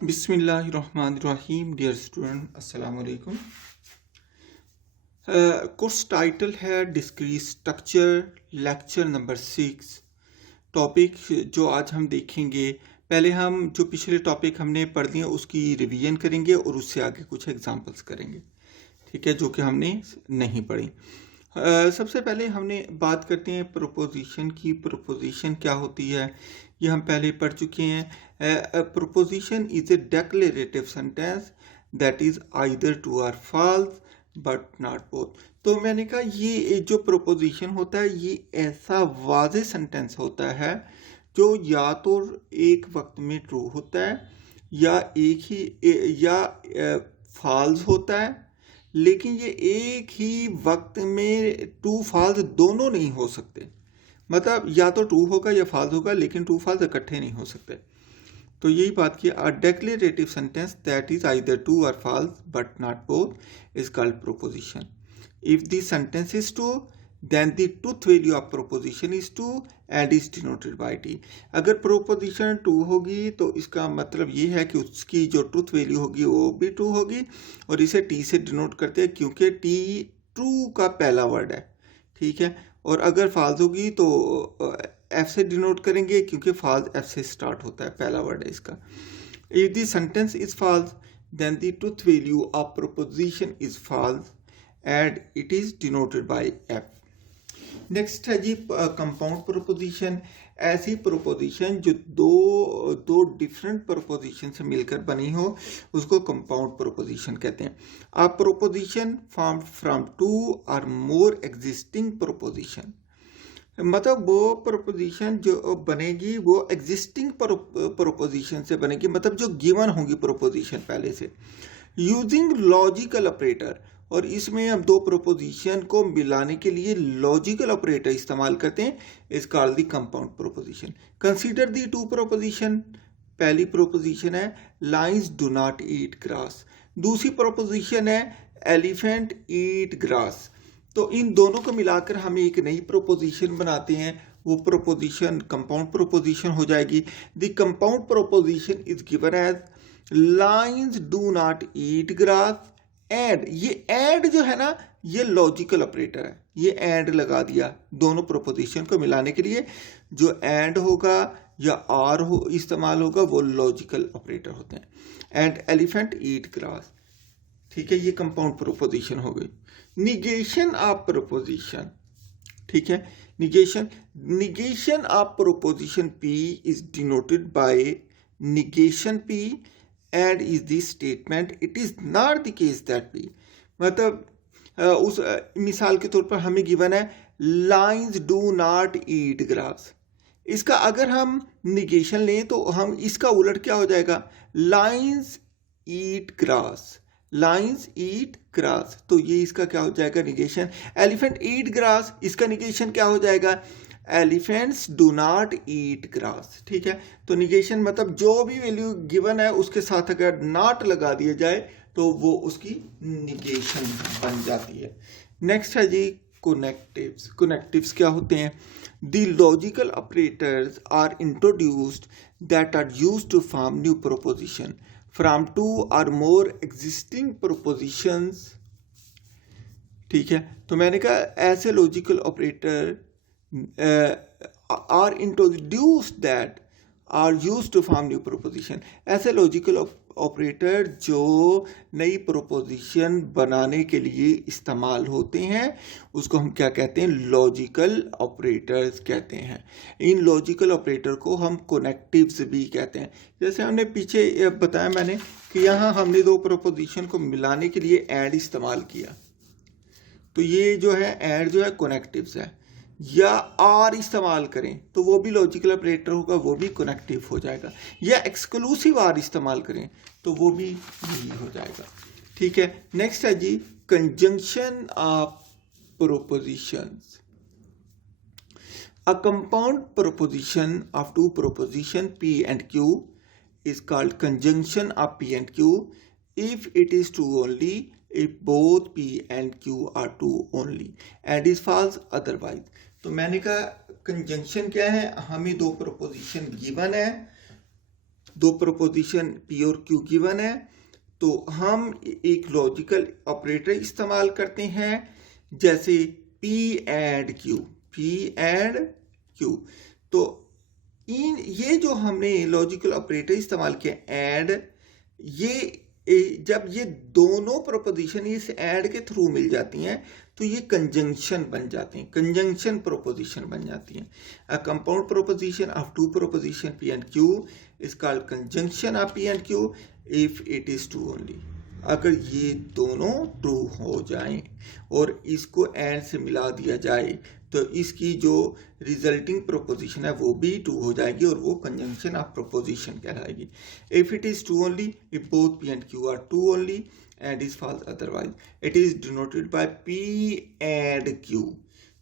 बिस्मिल्लाहिर्रहमानिर्रहीम। Dear student, अस्सलाम वालेकुम। कोर्स टाइटल है discrete structure, lecture number 6। Topic जो आज हम देखेंगे, पहले हम जो पिछले टॉपिक हमने पढ़ लिए उसकी रिवीजन करेंगे और उससे आगे कुछ एग्जांपल्स करेंगे, ठीक है, जो कि हमने नहीं पढ़ी। सबसे पहले हमने बात करते हैं प्रोपोजिशन की। प्रोपोजिशन क्या होती है ये हम पहले पढ़ चुके हैं। Proposition is a declarative sentence that is either true or false but not both. तो मैंने कहा ये जो प्रोपोजिशन होता है ये ऐसा वाज़ेह सेंटेंस होता है जो या तो एक वक्त में ट्रू होता है या एक ही या फॉल्स होता है, लेकिन ये एक ही वक्त में ट्रू फॉल्स दोनों नहीं हो सकते। मतलब या तो ट्रू होगा या फॉल्स होगा, लेकिन ट्रू फॉल्स इकट्ठे नहीं हो सकते। तो यही बात की, a declarative sentence that is either true or false but not both is called proposition. If the sentence is true then the truth value of proposition is true and is denoted by t। अगर proposition true होगी तो इसका मतलब ये है कि उसकी जो ट्रूथ वैल्यू होगी वो भी ट्रू होगी, और इसे टी से डिनोट करते हैं क्योंकि टी ट्रू का पहला वर्ड है, ठीक है। और अगर फॉल्स होगी तो एफ से डिनोट करेंगे क्योंकि फॉल्स एफ से स्टार्ट होता है, पहला वर्ड है इसका। If the sentence is false then the truth value of proposition is false and it is denoted by f। Next है जी कंपाउंड प्रोपोजिशन। ऐसी प्रोपोजिशन जो दो डिफरेंट प्रोपोजिशन से मिलकर बनी हो उसको कंपाउंड प्रोपोजिशन कहते हैं। A proposition formed from two or more existing proposition, मतलब वो प्रोपोजिशन जो बनेगी वो एग्जिस्टिंग प्रोपोजिशन से बनेगी, मतलब जो गिवन होंगी प्रोपोजिशन पहले से, यूजिंग लॉजिकल ऑपरेटर। और इसमें हम दो प्रोपोजिशन को मिलाने के लिए लॉजिकल ऑपरेटर इस्तेमाल करते हैं, is called the compound proposition. Consider the two proposition. पहली प्रोपोजिशन है lions do not eat grass, दूसरी प्रोपोजिशन है एलिफेंट ईट ग्रास। तो इन दोनों को मिलाकर हम एक नई प्रोपोजिशन बनाते हैं, वो प्रोपोजिशन कंपाउंड प्रोपोजिशन हो जाएगी। The compound proposition is given as lions do not eat grass and. ये एंड जो है ना ये लॉजिकल ऑपरेटर है, ये एंड लगा दिया दोनों प्रोपोजिशन को मिलाने के लिए। जो एंड होगा या आर हो इस्तेमाल होगा वो लॉजिकल ऑपरेटर होते हैं। एंड एलिफेंट ईट ग्रास, ठीक है, ये कंपाउंड प्रोपोजिशन हो गई। निगेशन ऑफ प्रोपोजिशन, ठीक है, negation of proposition P is denoted bye negation P and is the statement it is not the case that p। मतलब उस मिसाल के तौर पर हमें गिवन है lions do not eat grass. इसका अगर हम निगेशन लें तो हम इसका उलट क्या हो जाएगा, लाइन्स ईट ग्रास, लाइन्स ईट ग्रास। तो ये इसका क्या हो जाएगा निगेशन। एलिफेंट ईट ग्रास, इसका निगेशन क्या हो जाएगा, elephants do not eat grass, ठीक है। तो निगेशन मतलब जो भी वैल्यू गिवन है उसके साथ अगर नॉट लगा दिया जाए तो वो उसकी निगेशन बन जाती है। नेक्स्ट है जी कनेक्टिव्स। कनेक्टिव्स क्या होते हैं, the logical operators are introduced that are used to form new proposition from two or more existing propositions, ठीक है। तो मैंने कहा ऐसे logical operator are introduced that are used to form new proposition। ऐसे लॉजिकल ऑपरेटर जो नई proposition बनाने के लिए इस्तेमाल होते हैं उसको हम क्या कहते हैं, लॉजिकल ऑपरेटर्स कहते हैं। इन लॉजिकल ऑपरेटर को हम कनेक्टिव्स भी कहते हैं। जैसे हमने पीछे बताया मैंने कि यहाँ हमने दो प्रोपोजिशन को मिलाने के लिए एंड इस्तेमाल किया, तो ये जो है एंड जो है कनेक्टिव्स है। या आर इस्तेमाल करें तो वो भी लॉजिकल ऑपरेटर होगा, वो भी कनेक्टिव हो जाएगा। या एक्सक्लूसिव आर इस्तेमाल करें तो वो भी यही हो जाएगा, ठीक है। नेक्स्ट है जी conjunction of propositions. A compound proposition of two proposition P and Q is called conjunction of P and Q if it is true only if both P and Q are true only and is false otherwise। तो मैंने कहा conjunction क्या है, हमें दो proposition given है दो proposition P और क्यू गिवन है, तो हम एक लॉजिकल ऑपरेटर इस्तेमाल करते हैं, जैसे P and Q, P and Q. तो ये जो हमने लॉजिकल ऑपरेटर इस्तेमाल किया एंड, ये जब ये दोनों प्रोपोजिशन इस एंड के थ्रू मिल जाती हैं तो ये कंजंक्शन बन जाती हैं, कंजंक्शन प्रोपोजिशन बन जाती हैं। A compound proposition of two proposition P and Q is called conjunction of P and Q if it is true only. अगर ये दोनों ट्रू हो जाएं और इसको एंड से मिला दिया जाए तो इसकी जो रिजल्टिंग प्रोपोजिशन है वो भी ट्रू हो जाएगी और वो कंजंक्शन ऑफ प्रोपोजिशन कहलाएगी। If it is true only, if both P and Q are true only and is false otherwise, it is denoted by P and Q.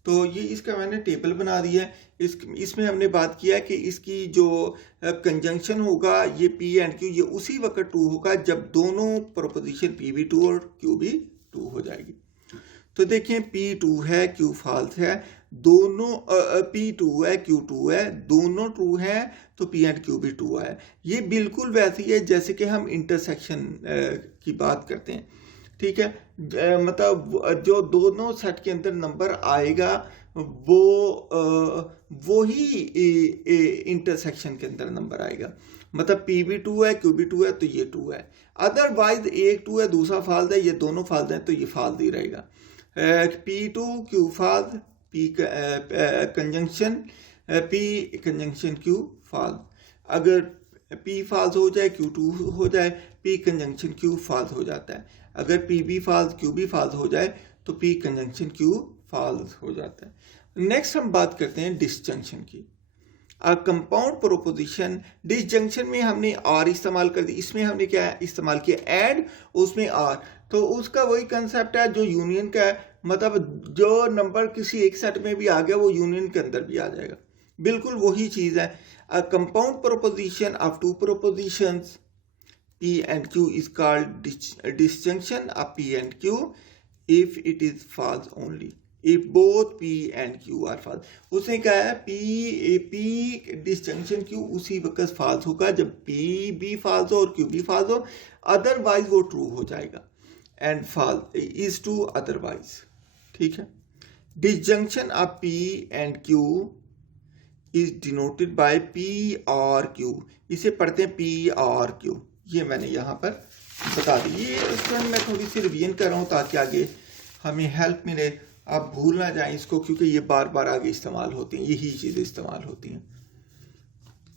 तो ये इसका मैंने टेबल बना दिया है। इसमें हमने बात किया कि इसकी जो कंजंक्शन होगा ये पी एंड क्यू, ये उसी वक्त ट्रू होगा जब दोनों प्रोपोजिशन पी भी ट्रू और क्यू भी ट्रू हो जाएगी। तो देखें पी ट्रू है क्यू फॉल्स है, दोनों पी ट्रू है क्यू ट्रू है, दोनों ट्रू है तो पी एंड क्यू भी ट्रू है। ये बिल्कुल वैसे ही है जैसे कि हम इंटरसेक्शन की बात करते हैं, ठीक है। मतलब जो दोनों सेट के अंदर नंबर आएगा वो ही इंटरसेक्शन के अंदर नंबर आएगा। मतलब पी भी ट्रू है क्यू भी ट्रू है तो ये ट्रू है, अदरवाइज एक ट्रू है दूसरा फॉल्स है, ये दोनों फॉल्स हैं तो ये फॉल्स ही रहेगा। P true Q false, P conjunction P conjunction Q false. अगर पी फॉल्स हो जाए क्यू ट्रू हो जाए, पी कंजंक्शन क्यू फॉल्स हो जाता है। अगर पी भी फॉल्स क्यू भी फॉल्स हो जाए तो पी कंजंक्शन क्यू फॉल्स हो जाता है। नेक्स्ट हम बात करते हैं डिसजंक्शन की। कंपाउंड प्रोपोजिशन डिसजंक्शन में हमने आर इस्तेमाल कर दी, इसमें हमने क्या इस्तेमाल किया एंड, उसमें आर। तो उसका वही कंसेप्ट है जो यूनियन का है, मतलब जो नंबर किसी एक सेट में भी आ गया वो यूनियन के अंदर भी आ जाएगा, बिल्कुल वही चीज है। Compound proposition of two propositions P and Q is called disjunction of P and Q if it is false only. If both P and Q are false. उसने कहा है P disjunction Q उसी वक्त false होगा जब P भी false हो और Q भी false हो, otherwise वो true हो जाएगा and false is true otherwise, ठीक है। Disjunction of P and Q is denoted by P or Q. इसे पढ़ते हैं P or Q। ये मैंने यहाँ पर बता दी। ये स्टूडेंट मैं थोड़ी सी रिवीजन कर रहा हूँ ताकि आगे हमें हेल्प मिले, आप भूल ना जाएं इसको, क्योंकि ये बार बार आगे इस्तेमाल होती हैं, यही चीज़ें इस्तेमाल होती हैं।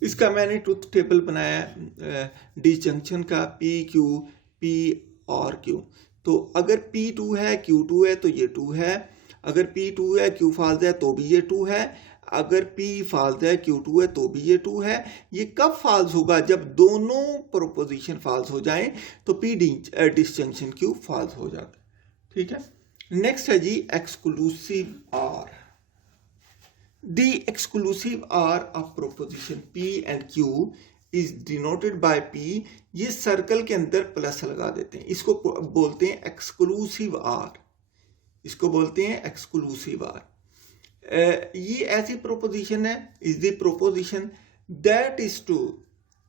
इसका मैंने ट्रुथ टेबल बनाया डिसजंक्शन का, पी क्यू पी और क्यू। तो अगर पी ट्रू है क्यू ट्रू है तो ये ट्रू है, अगर पी ट्रू है क्यू फॉल्स है तो भी ये ट्रू है, अगर P फॉल्स है Q ट्रू है तो भी ये ट्रू है। ये कब फॉल्स होगा? जब दोनों प्रोपोजिशन फॉल्स हो जाएं तो P डिसजंक्शन Q फॉल्स हो जाता है, ठीक है। नेक्स्ट है जी exclusive or. The exclusive or of proposition P and Q is denoted by P। ये सर्कल के अंदर प्लस लगा देते हैं, इसको बोलते हैं एक्सक्लूसिव आर, इसको बोलते हैं एक्सक्लूसिव आर। ये ऐसी प्रोपोजिशन है, is the proposition that is true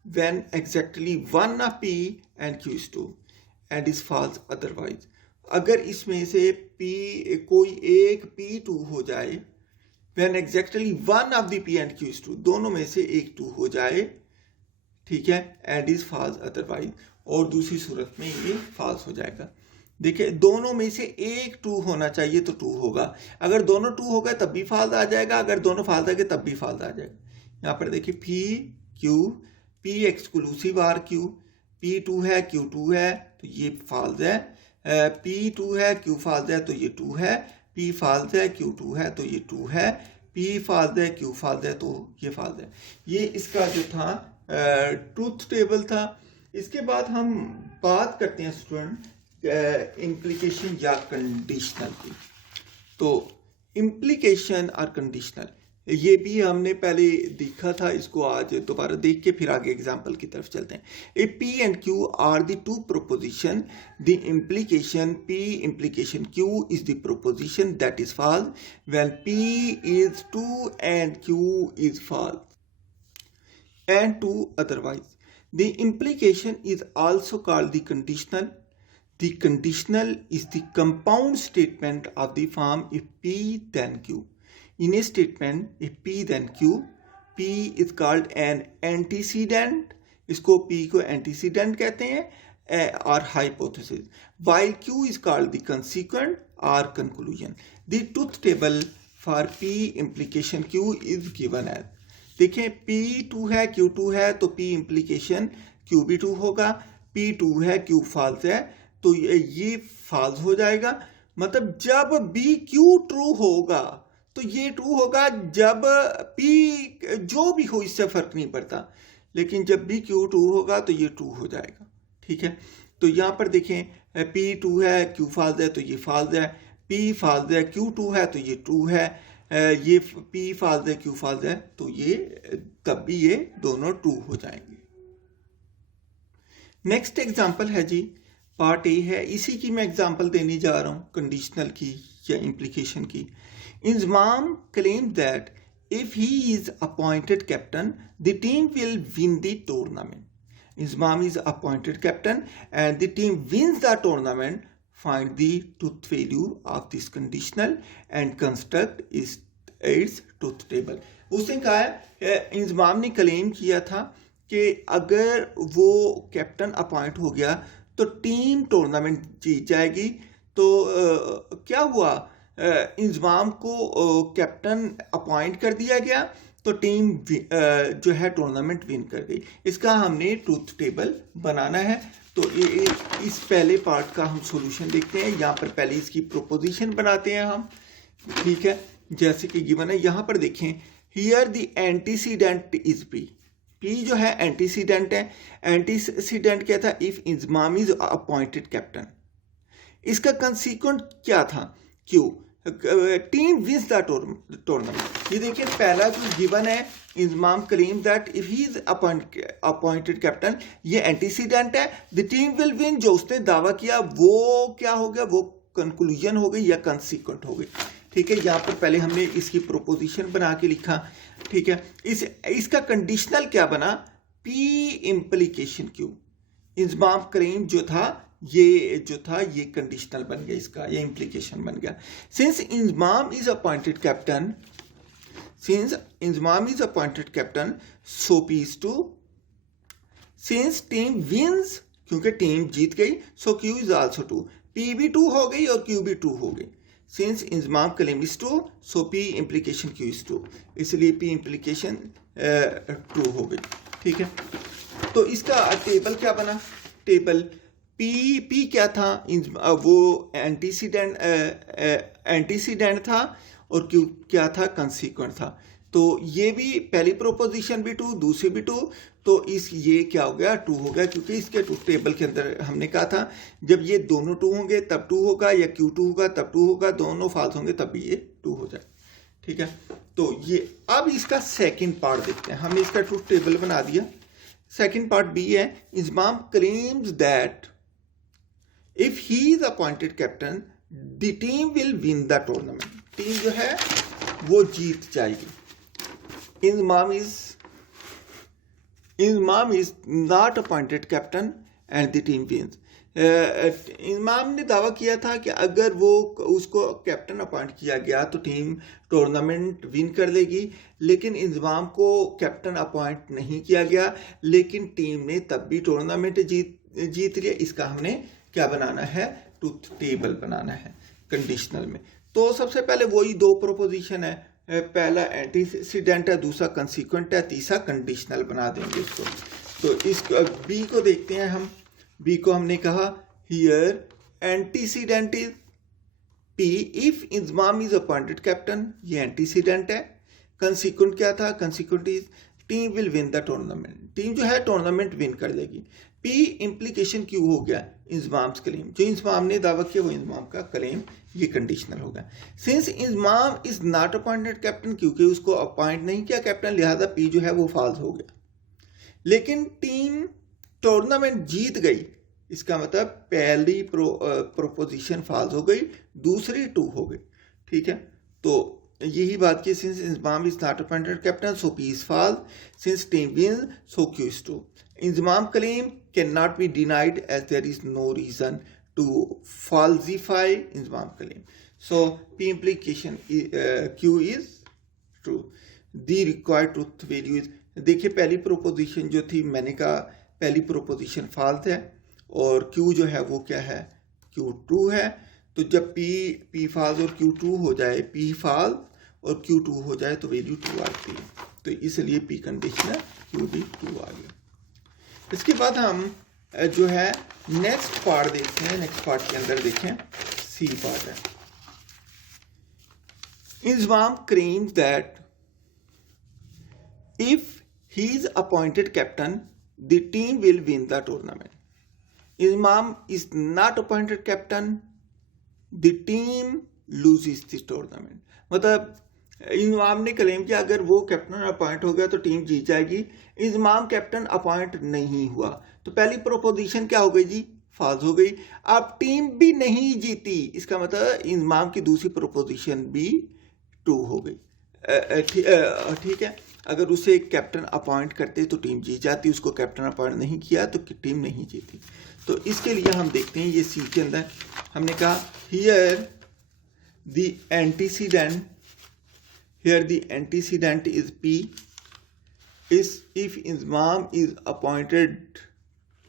when exactly one of P and Q is true and is false otherwise. अगर इसमें से P कोई एक P ट्रू हो जाए, when exactly one of the P and Q is true, दोनों में से एक ट्रू हो जाए, ठीक है, एंड इज फॉल्स अदरवाइज, और दूसरी सूरत में ये फॉल्स हो जाएगा। देखिए दोनों में से एक ट्रू होना चाहिए तो ट्रू होगा, अगर दोनों ट्रू हो गए तब भी फॉल्स आ जाएगा, अगर दोनों फॉल्स आ गए तब भी फॉल्स आ जाएगा। यहाँ पर देखिए P Q, P exclusive or Q, P true है Q ट्रू है तो ये फॉल्स है, P ट्रू है Q फॉल्स है तो ये ट्रू है, P फॉल्स है Q ट्रू है तो ये ट्रू है, P फॉल्स है Q फॉल्स है तो ये फॉल्स है। ये इसका जो था ट्रूथ टेबल था। इसके बाद हम बात करते हैं स्टूडेंट इम्प्लीकेशन या कंडीशनल की। तो इम्प्लीकेशन और कंडीशनल ये भी हमने पहले देखा था, इसको आज दोबारा देख के फिर आगे एग्जांपल की तरफ चलते हैं। If P and Q are the two proposition, the implication P implication Q is the proposition that is false when P is true and Q is false and true otherwise. The implication is also called the conditional. The conditional is the compound statement of the form if P then Q. In a statement, if P then Q, P is called an antecedent. इसको P को antecedent कहते हैं और hypothesis. While Q is called the consequent or conclusion. The truth table for P implication Q is given as. देखें P2 है Q2 है तो P implication Q भी 2 होगा. P2 है Q false है तो ये false हो जाएगा. मतलब जब B Q true होगा तो ये ट्रू होगा. जब P जो भी हो इससे फर्क नहीं पड़ता, लेकिन जब B Q ट्रू होगा तो ये ट्रू हो जाएगा. ठीक है, तो यहाँ पर देखें P ट्रू है Q फॉल्स है तो ये फॉल्स है. P फॉल्स है Q ट्रू है तो ये ट्रू है. ये P फॉल्स है Q फॉल्स है तो ये तब भी ये दोनों ट्रू हो जाएंगे. नेक्स्ट एग्जांपल है जी, पार्ट ए है. इसी की मैं एग्जांपल देने जा रहा हूँ कंडीशनल की या इम्प्लीकेशन की. Inzamam claimed that if he is appointed captain, the team will win the tournament. Inzamam is appointed captain and the team wins the tournament. Find the truth value of this conditional and construct its truth table. उसने कहा है, इंजमाम ने claim किया था कि अगर वो captain appoint हो गया तो टीम टूर्नामेंट जीत जाएगी. तो क्या हुआ, इंजमाम को कैप्टन अपॉइंट कर दिया गया तो टीम जो है टूर्नामेंट विन कर गई. इसका हमने ट्रूथ टेबल बनाना है. तो ये इस पहले पार्ट का हम सॉल्यूशन देखते हैं. यहाँ पर पहले इसकी प्रोपोजिशन बनाते हैं हम. ठीक है, जैसे कि गिवन है यहाँ पर देखें, here the antecedent is P. P जो है एंटीसीडेंट है. एंटीसीडेंट क्या था, if Inzamam is appointed captain. इसका कंसीक्वेंट क्या था, क्यों टीम विंस द टूर्नामेंट. ये देखिए पहला जो गिवन है, Inzamam claim that if he is appointed captain, ये एंटीसीडेंट है. द टीम विल विन, जो उसने दावा किया वो क्या हो गया, वो कंक्लूजन हो गई या कंसीक्वेंट हो गई. ठीक है, यहाँ पर पहले हमने इसकी प्रोपोजिशन बना के लिखा. ठीक है, इसका कंडीशनल क्या बना, P implication Q. Inzamam claim जो था ये कंडीशनल बन गया, इसका ये इम्प्लीकेशन बन गया. Since Inzamam is appointed captain, so P is true. Since team wins, क्योंकि टीम जीत गई, so Q is also true. P भी 2 हो गई और क्यू भी 2 हो गई. Since Inzamam claim is true, so P implication Q is true. इसलिए पी इम्प्लीकेशन ट्रू हो गई. ठीक है, तो इसका टेबल क्या बना, टेबल पी क्या था, वो एंटीसीडेंट था और क्यू क्या था, कंसीक्वेंट था. तो ये भी पहली प्रोपोजिशन भी 2, दूसरी भी 2, तो ये क्या हो गया, 2 हो गया. क्योंकि इसके टेबल के अंदर हमने कहा था जब ये दोनों 2 होंगे तब 2 होगा, या क्यू 2 होगा तब 2 होगा, दोनों फॉल्स होंगे तब भी ये 2 हो जाए. ठीक है, तो ये अब इसका सेकंड पार्ट देखते हैं. हमने इसका ट्रूथ टेबल बना दिया. सेकंड पार्ट बी है, Inzamam claims that if he is appointed captain the team will win the tournament. Team जो है वो जीत जाएगी. Inzamam is not appointed captain and the team wins. Inzamam ने दावा किया था कि अगर वो उसको कैप्टन अपॉइंट किया गया तो टीम टूर्नामेंट विन कर लेगी. लेकिन इंजमाम को कैप्टन अपॉइंट नहीं किया गया, लेकिन टीम ने तब भी टूर्नामेंट जीत लिया. इसका हमने क्या बनाना है, ट्रूथ टेबल बनाना है कंडीशनल में. तो सबसे पहले वही 2 प्रोपोजिशन है, पहला एंटीसीडेंट है, दूसरा कंसीक्वेंट है, तीसरा कंडीशनल बना देंगे इसको. तो इस बी को देखते हैं हम. बी को हमने कहा here antecedent is P if Inzamam is appointed captain, ये एंटीसीडेंट है. कंसीक्वेंट क्या था, consequent is team will win the tournament. Team जो है टूर्नामेंट विन कर लेगी. पी इम्प्लीकेशन क्यू हो गया, इंजमाम क्लेम. जो इंजमाम ने दावा किया वो इंजमाम का क्लेम, ये कंडीशनल होगा. Since Inzamam is not appointed captain, क्योंकि उसको अपॉइंट नहीं किया कैप्टन, लिहाजा पी जो है वो फॉल्स हो गया. लेकिन टीम टूर्नामेंट जीत गई, इसका मतलब पहली प्रोपोजिशन फॉल्स हो गई, दूसरी 2 हो गई. ठीक है, तो यही बात की. Since Inzamam is not appointed captain, so P is false. Since team win, so Q is 2. Inzamam claim can not be denied as there is no reason to falsify Inzamam claim. So P implication Q is true. The required truth value is, देखिए पहली proposition जो थी मैंने कहा पहली proposition false है और Q जो है वो क्या है, क्यू ट्रू है. तो जब पी फॉल्स और क्यू ट्रू हो जाए, पी फॉल्स और क्यू ट्रू हो जाए तो वैल्यू ट्रू आती है. तो इसलिए पी कंडीशनल क्यू भी ट्रू आ गया. इसके बाद हम जो है नेक्स्ट पार्ट देखते हैं. नेक्स्ट पार्ट के अंदर देखें सी पार्ट है. Inzamam claims that if he is appointed captain, the team will win the tournament. Imam is not appointed captain, the team loses the tournament. मतलब इमाम ने क्लेम किया अगर वो कैप्टन अपॉइंट हो गया तो टीम जीत जाएगी. इमाम कैप्टन अपॉइंट नहीं हुआ तो पहली प्रोपोजिशन क्या हो गई जी, फॉल्स हो गई. अब टीम भी नहीं जीती, इसका मतलब इमाम की दूसरी प्रोपोजिशन भी ट्रू हो गई. ठीक है, अगर उसे कैप्टन अपॉइंट करते तो टीम जीत जाती, उसको कैप्टन अपॉइंट नहीं किया तो टीम नहीं जीती. तो इसके लिए हम देखते हैं ये सी के अंदर हमने कहा here the antecedent is P is if Inzamam is appointed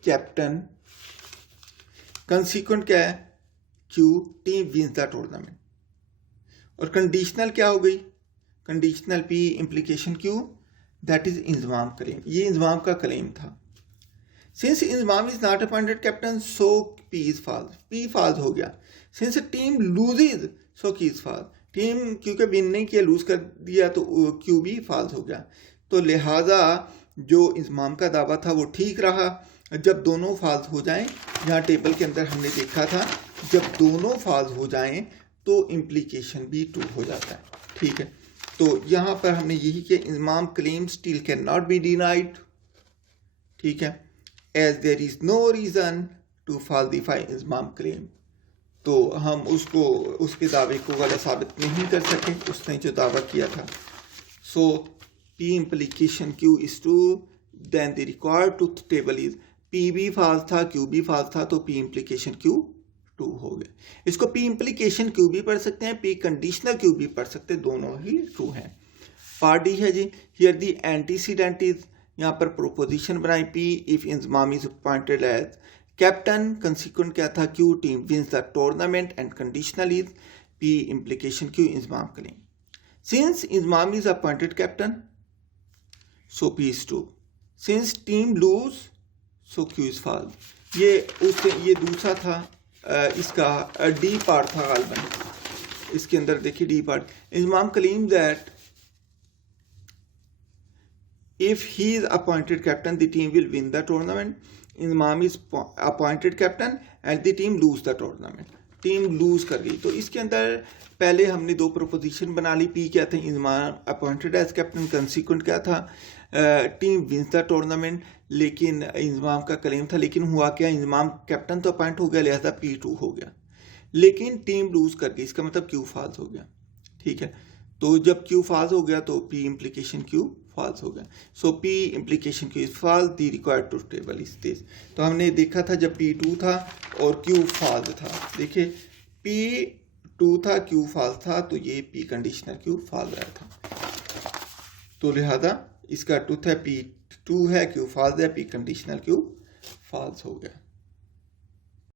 captain, consequent क्या है Q, team wins the tournament. और कंडीशनल क्या हो गई, conditional P implication Q, that is Inzamam claim. ये इंजमाम का क्लेम था. Since Inzamam is not appointed captain so P is false, P false हो गया. Since team loses so Q is false, team क्योंकि विन नहीं किया लूज कर दिया तो क्यू भी फॉल्स हो गया. तो लिहाजा जो इंजमाम का दावा था वो ठीक रहा. जब दोनों फॉल्स हो जाएं, यहाँ टेबल के अंदर हमने देखा था जब दोनों फॉल्स हो जाएं तो इम्प्लीकेशन भी ट्रू हो जाता है. ठीक है, तो यहाँ पर हमने यही किया, Inzamam claim still can not be denied. ठीक है, as there is no reason to falsify Inzamam claim. तो हम उसको उसके दावे को गलत साबित नहीं कर सके, उसने जो दावा किया था. So P implication Q is true, then the required truth table is P भी फॉल्स था क्यू भी फॉल्स था, तो पी इम्प्लीकेशन क्यू ट्रू हो गया. इसको पी इम्प्लीकेशन क्यू भी पढ़ सकते हैं, पी कंडीशनल क्यू भी पढ़ सकते हैं, दोनों ही ट्रू हैं. पार्ट डी है जी, हियर दी एंटीसीडेंट इज, यहाँ पर प्रोपोजिशन बनाई P if Inzamam is appointed as captain, consequent क्या था Q, team wins the tournament, and conditional is P implication Q Inzamam claim. Since Inzamam is appointed captain so P is true. Since team lose so Q is false. ये दूसरा था, इसका D part था गालबन. इसके अंदर देखिए D part, Inzamam claim that if he is appointed captain the team will win the tournament. Inzamam is appointed captain and the team lose the tournament. Team lose कर गई. तो इसके अंदर पहले हमने दो प्रोपोजिशन बना ली. पी क्या था, Inzamam appointed as captain, consequent क्या था टीम विंस द टूर्नामेंट. लेकिन इंजमाम का क्लेम था, लेकिन हुआ क्या, इंजमाम कैप्टन तो अपॉइंट हो गया, लिहाजा पी ट्रू हो गया, लेकिन टीम लूज कर गई, इसका मतलब क्यू फॉल्स हो गया. ठीक है, तो जब क्यू फॉल्स हो गया तो पी इम्प्लीकेशन क्यू फॉल्स हो गया. So P implication Q is false, the required truth table is this. तो हमने देखा था जब पी ट्रू था और क्यू फॉल्स था, देखिए पी ट्रू था क्यू फॉल्स था, तो ये पी कंडीशनल क्यू फॉल्स आया था. तो लिहाजा इसका ट्रूथ है पी ट्रू है क्यू फॉल्स है, पी कंडीशनल क्यू फॉल्स हो गया.